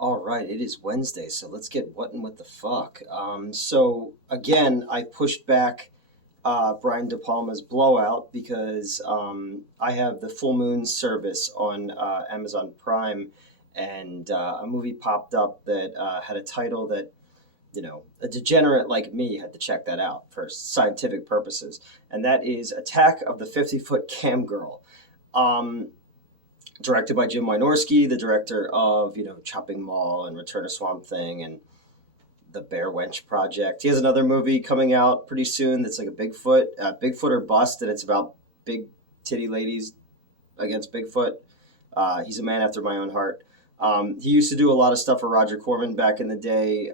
All right, it is Wednesday, so let's get what the fuck. So again, I pushed back Brian De Palma's Blowout because I have the Full Moon service on Amazon Prime, and a movie popped up that had a title that a degenerate like me had to check that out for scientific purposes, and that is Attack of the 50-Foot Cam Girl. Um, Directed by Jim Wynorski, the director of Chopping Mall and Return to Swamp Thing and the Bear Wench Project. He has another movie coming out pretty soon that's like a Bigfoot or Bust, and it's about big titty ladies against Bigfoot. He's a man after my own heart. He used to do a lot of stuff for Roger Corman back in the day.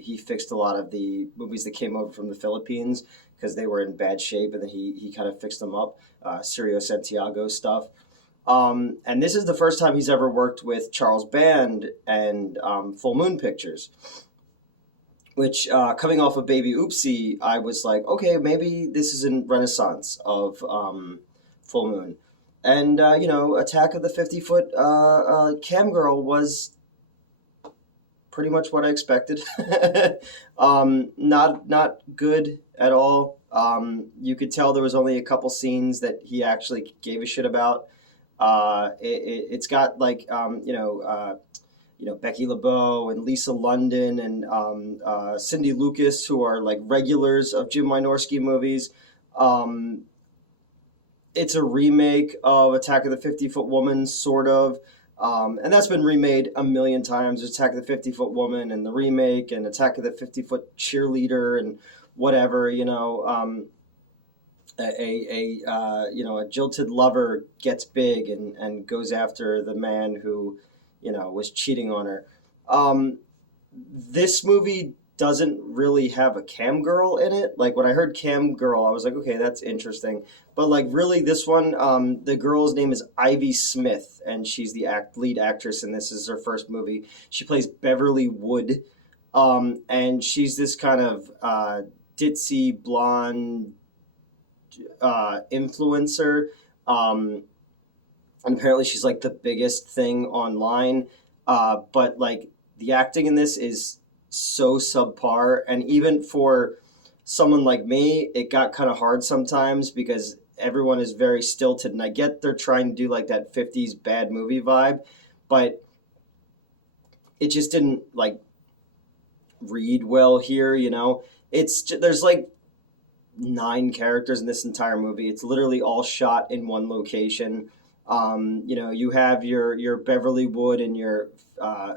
He fixed a lot of the movies that came over from the Philippines because they were in bad shape, and then he kind of fixed them up. Sirio Santiago stuff. And this is the first time he's ever worked with Charles Band and Full Moon Pictures, which coming off of Baby Oopsie, I was like, okay, maybe this is a renaissance of Full Moon. And, Attack of the 50-Foot Cam Girl was pretty much what I expected. Not good at all. You could tell there was only a couple scenes that he actually gave a shit about. It's got like Becky LeBeau and Lisa London and Cindy Lucas, who are like regulars of Jim Wynorski movies. It's a remake of Attack of the 50-Foot Woman, sort of. And that's been remade a million times. There's Attack of the 50-Foot Woman and the remake, and Attack of the 50-Foot Cheerleader and whatever. A jilted lover gets big and goes after the man who was cheating on her. This movie doesn't really have a cam girl in it. Like when I heard cam girl, I was like, okay, that's interesting. But like really, this one, the girl's name is Ivy Smith, and she's the lead actress, and this is her first movie. She plays Beverly Wood, and she's this kind of ditzy blonde influencer, and apparently she's like the biggest thing online, but like the acting in this is so subpar, and even for someone like me it got kind of hard sometimes because everyone is very stilted, and I get they're trying to do like that 50s bad movie vibe, but it just didn't like read well here. There's like 9 characters in this entire movie. It's literally all shot in one location. You have your Beverly Wood and your I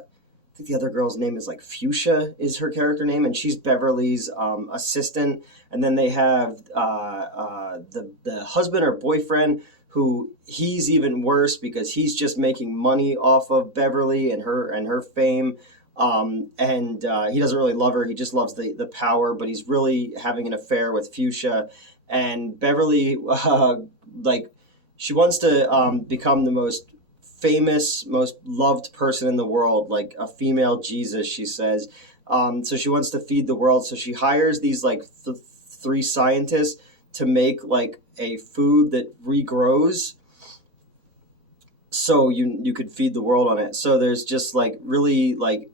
think the other girl's name is like Fuchsia is her character name, and she's Beverly's assistant. And then they have the husband or boyfriend, who he's even worse because he's just making money off of Beverly and her fame. And he doesn't really love her. He just loves the power, but he's really having an affair with Fuchsia. And Beverly, she wants to become the most famous, most loved person in the world, like a female Jesus, she says. So she wants to feed the world. So she hires these like 3 scientists to make like a food that regrows so you could feed the world on it. So there's just like really like,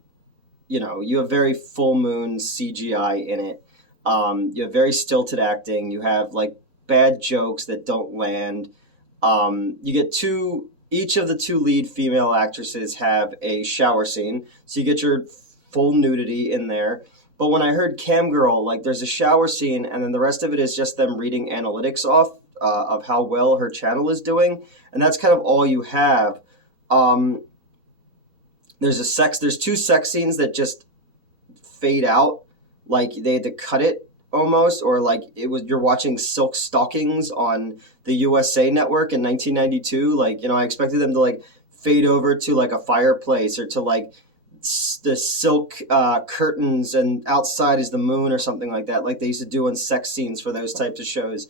you have very Full Moon CGI in it. You have very stilted acting. You have like bad jokes that don't land. You get each of the 2 lead female actresses have a shower scene. So you get your full nudity in there. But when I heard Cam Girl, like there's a shower scene and then the rest of it is just them reading analytics off of how well her channel is doing. And that's kind of all you have. There's 2 sex scenes that just fade out, like they had to cut it almost, or like you're watching Silk Stockings on the USA Network in 1992. Like, I expected them to like fade over to like a fireplace or to like the silk curtains and outside is the moon or something like that, like they used to do on sex scenes for those types of shows.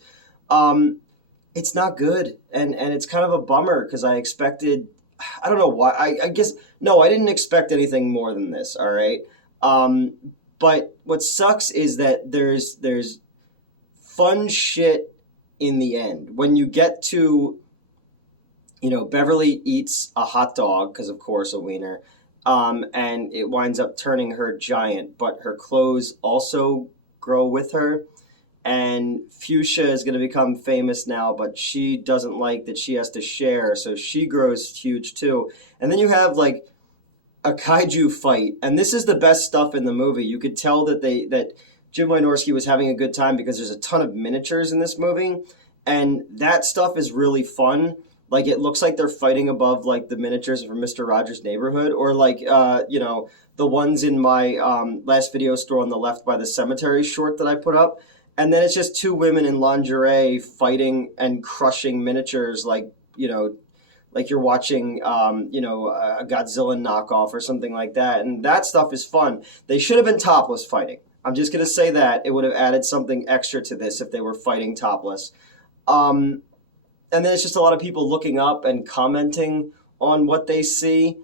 It's not good, and it's kind of a bummer because I expected, I don't know why. I guess no, I didn't expect anything more than this. All right, but what sucks is that there's fun shit in the end when you get to, Beverly eats a hot dog because of course a wiener, and it winds up turning her giant, but her clothes also grow with her. And Fuchsia is going to become famous now, but she doesn't like that she has to share, so she grows huge too. And then you have like a kaiju fight, and this is the best stuff in the movie. You could tell that Jim Wynorski was having a good time because there's a ton of miniatures in this movie, and that stuff is really fun. Like it looks like they're fighting above like the miniatures from Mr. Rogers' Neighborhood, or like the ones in my last video store on the left by the cemetery short that I put up. And then it's just two women in lingerie fighting and crushing miniatures like you're watching, a Godzilla knockoff or something like that. And that stuff is fun. They should have been topless fighting. I'm just going to say that. It would have added something extra to this if they were fighting topless. And then it's just a lot of people looking up and commenting on what they see.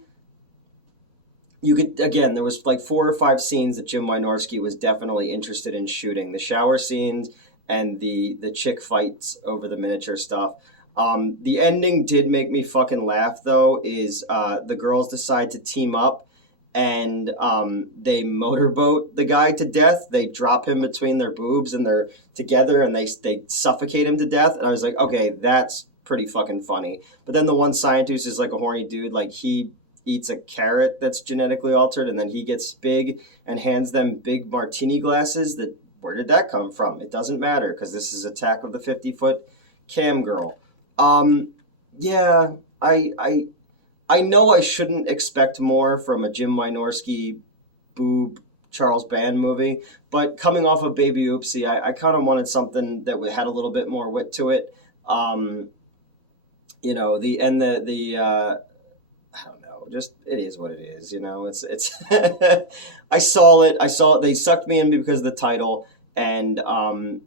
There was like 4 or 5 scenes that Jim Wynorski was definitely interested in shooting. The shower scenes and the chick fights over the miniature stuff. The ending did make me fucking laugh, though, is the girls decide to team up and they motorboat the guy to death. They drop him between their boobs and they're together and they suffocate him to death. And I was like, okay, that's pretty fucking funny. But then the one scientist is like a horny dude, like he eats a carrot that's genetically altered and then he gets big and hands them big martini glasses. Where did that come from? It doesn't matter because this is Attack of the 50-Foot Cam Girl. Yeah, I know I shouldn't expect more from a Jim Wynorski boob Charles Band movie, but coming off of Baby Oopsie, I kind of wanted something that had a little bit more wit to it. I don't know, just it is what it is, it's I saw it, they sucked me in because of the title, and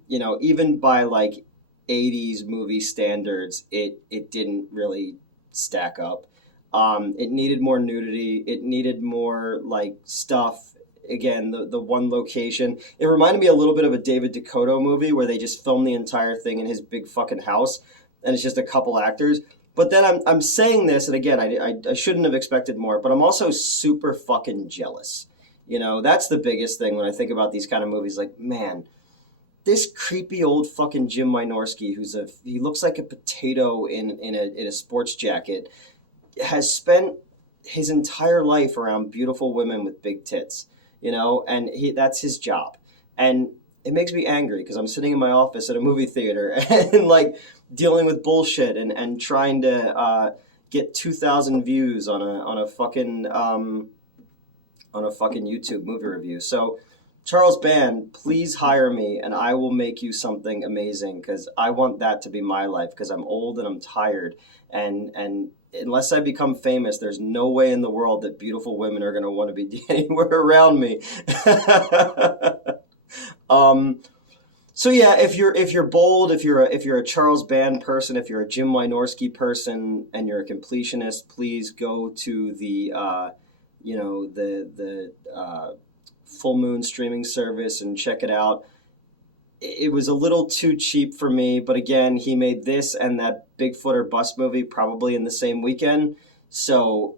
even by like 80s movie standards, it didn't really stack up. It needed more nudity, it needed more like stuff. Again, the one location, it reminded me a little bit of a David Dakota movie where they just filmed the entire thing in his big fucking house and it's just a couple actors. But then I'm saying this, and again, I shouldn't have expected more, but I'm also super fucking jealous. That's the biggest thing when I think about these kind of movies. Like, man, this creepy old fucking Jim Wynorski, he looks like a potato in a sports jacket, has spent his entire life around beautiful women with big tits, and that's his job. And it makes me angry because I'm sitting in my office at a movie theater and like dealing with bullshit and trying to get 2,000 views on a fucking YouTube movie review. So Charles Band, please hire me and I will make you something amazing because I want that to be my life because I'm old and I'm tired and unless I become famous, there's no way in the world that beautiful women are going to want to be anywhere around me. So yeah, if you're bold, if you're a Charles Band person, if you're a Jim Wynorski person, and you're a completionist, please go to the Full Moon streaming service and check it out. It was a little too cheap for me, but again, he made this and that Bigfoot or Bust movie probably in the same weekend, so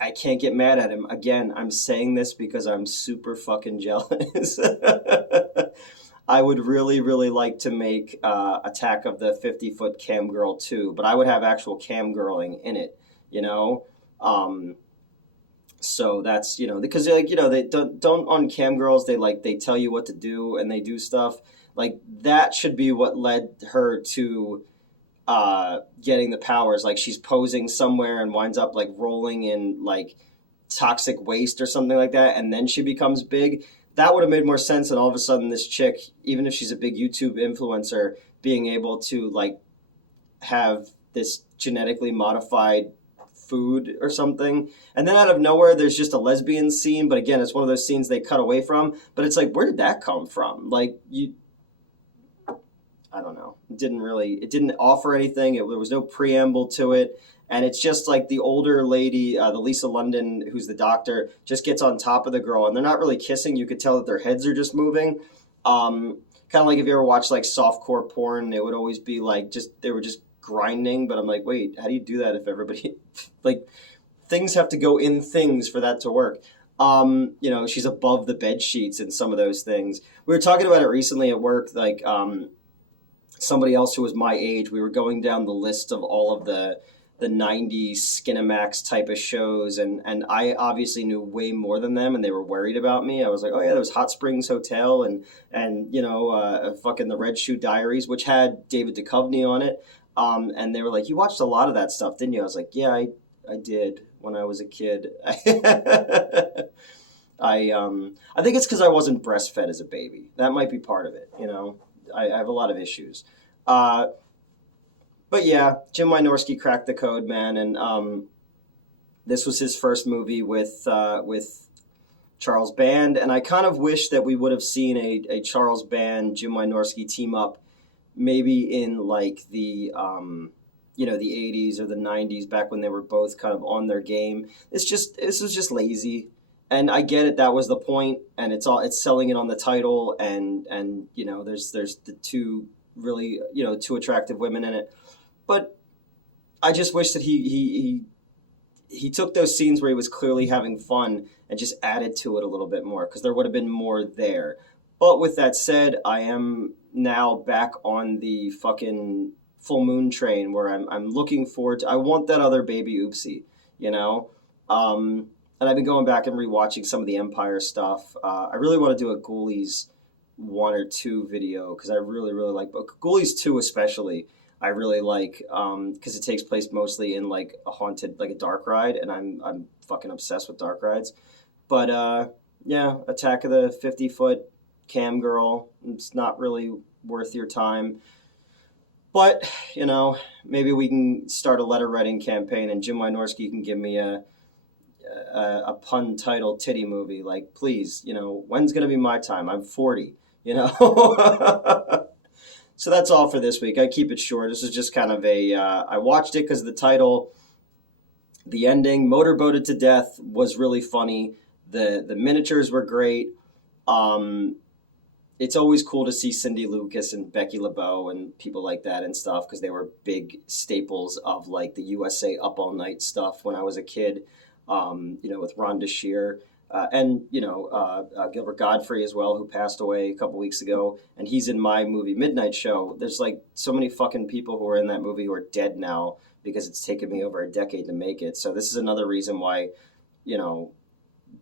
I can't get mad at him. Again, I'm saying this because I'm super fucking jealous. I would really, really like to make Attack of the 50-Foot Cam Girl 2, but I would have actual cam girling in it, So that's, because they don't on cam girls, they tell you what to do and they do stuff. Like that should be what led her to getting the powers. Like she's posing somewhere and winds up like rolling in like toxic waste or something like that, and then she becomes big. That would have made more sense than all of a sudden this chick, even if she's a big YouTube influencer, being able to like have this genetically modified food or something. And then out of nowhere, there's just a lesbian scene. But again, it's one of those scenes they cut away from. But it's like, where did that come from? Like I don't know. It didn't offer anything. There was no preamble to it. And it's just like the older lady, the Lisa London, who's the doctor, just gets on top of the girl. And they're not really kissing. You could tell that their heads are just moving. Kind of like if you ever watch like softcore porn, it would always be like they were just grinding. But I'm like, wait, how do you do that if everybody like things have to go in things for that to work. You know, she's above the bed sheets and some of those things. We were talking about it recently at work, like somebody else who was my age. We were going down the list of all of the 90s Skinamax type of shows, and I obviously knew way more than them, and they were worried about me. I was like, oh yeah, there was Hot Springs Hotel, and you know, fucking the Red Shoe Diaries, which had David Duchovny on it. And they were like, you watched a lot of that stuff, didn't you? I was like, yeah, I did when I was a kid. I think it's because I wasn't breastfed as a baby. That might be part of it. You know, I have a lot of issues. But yeah, Jim Wynorski cracked the code, man, and this was his first movie with Charles Band, and I kind of wish that we would have seen a Charles Band Jim Wynorski team up, maybe in like the you know, the 80s or the 90s, back when they were both kind of on their game. This was just lazy. And I get it, that was the point, and it's selling it on the title, and you know, there's the two really, you know, two attractive women in it. But I just wish that he took those scenes where he was clearly having fun and just added to it a little bit more, because there would have been more there. But with that said, I am now back on the fucking full moon train, where I'm looking forward to, I want that other baby oopsie, you know? And I've been going back and rewatching some of the Empire stuff. I really want to do a Ghoulies 1 or 2 video, because I really, really like, but Ghoulies 2 especially, I really like, because it takes place mostly in like a haunted, like a dark ride, and I'm fucking obsessed with dark rides. But yeah, Attack of the 50-Foot Cam Girl, it's not really worth your time. But, you know, maybe we can start a letter writing campaign, and Jim Wynorski can give me a pun titled titty movie. Like, please, you know, when's going to be my time? I'm 40, you know? So that's all for this week. I keep it short. This is just kind of I watched it because of the title, the ending, motorboated to death, was really funny. The miniatures were great. It's always cool to see Cindy Lucas and Becky LeBeau and people like that and stuff, because they were big staples of like the USA Up All Night stuff when I was a kid. You know, with Rhonda Shear, and, you know, Gilbert Godfrey as well, who passed away a couple weeks ago, and he's in my movie Midnight Show. There's like so many fucking people who are in that movie who are dead now, because it's taken me over a decade to make it. So this is another reason why, you know,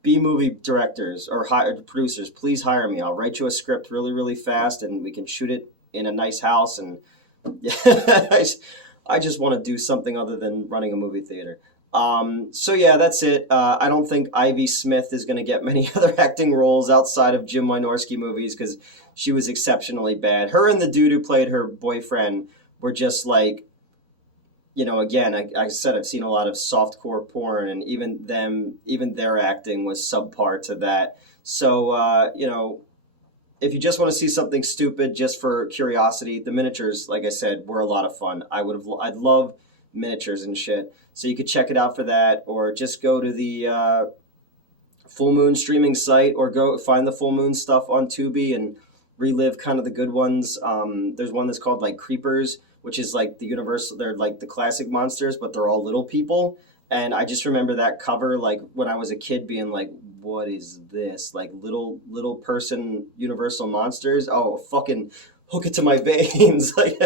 B-movie directors or producers, please hire me. I'll write you a script really, really fast, and we can shoot it in a nice house. And I just want to do something other than running a movie theater. So yeah, that's it. I don't think Ivy Smith is going to get many other acting roles outside of Jim Wynorski movies, because she was exceptionally bad. Her and the dude who played her boyfriend were just like, you know, again, I said I've seen a lot of softcore porn, and even their acting was subpar to that. So, you know, if you just want to see something stupid just for curiosity, the miniatures, like I said, were a lot of fun. I'd love miniatures and shit. So you could check it out for that, or just go to the Full Moon streaming site, or go find the Full Moon stuff on Tubi and relive kind of the good ones. There's one that's called like Creepers, which is like the universal, they're like the classic monsters, but they're all little people. And I just remember that cover, like when I was a kid, being like, what is this? Like little person universal monsters? Oh, fucking hook it to my veins. Like,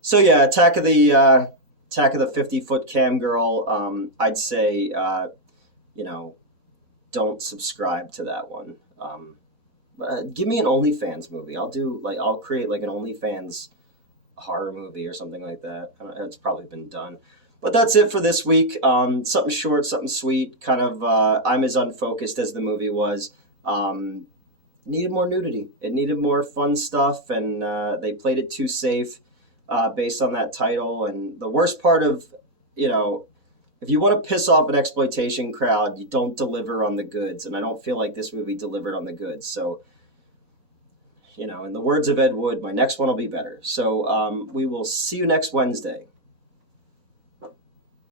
so yeah, Attack of the 50-Foot Cam Girl. I'd say, you know, don't subscribe to that one. Give me an OnlyFans movie. I'll create like an OnlyFans horror movie or something like that. I don't know, it's probably been done. But that's it for this week. Something short, something sweet. Kind of, I'm as unfocused as the movie was. Needed more nudity. It needed more fun stuff, and they played it too safe. Based on that title. And the worst part of, you know, if you want to piss off an exploitation crowd, you don't deliver on the goods. And I don't feel like this movie delivered on the goods. So, you know, in the words of Ed Wood, my next one will be better. So we will see you next Wednesday.